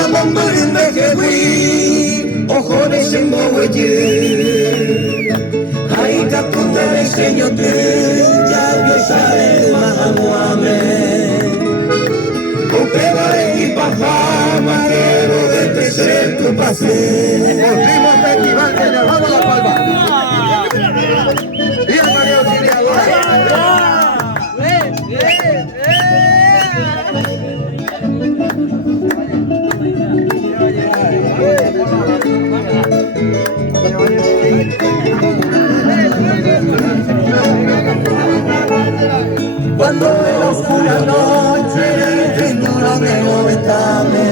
Amambarin Bekewi, Ojores en Boweji, Haika Kundare Señote, Yabio Sale Mahamuame, Upebare y Papá, Marero de Teser tu pase. Último festival que nos vamos a La Palma. Y el Mario Cuando en la oscura noche el duro de noventame,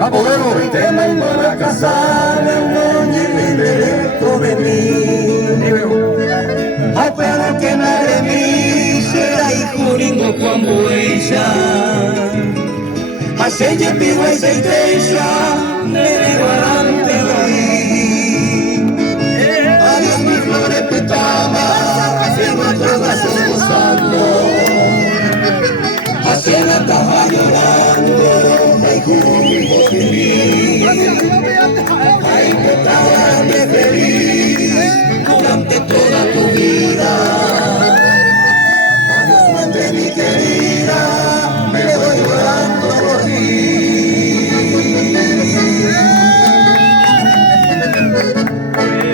Abogado, tema y para casarme, un derecho de mí. Pero que nadie me será hijo ringo cuando ella hace ya pido esa estrella me regalante doy. Adiós mi flores petama, cierro otros brazos gozando, hace la caja llorando.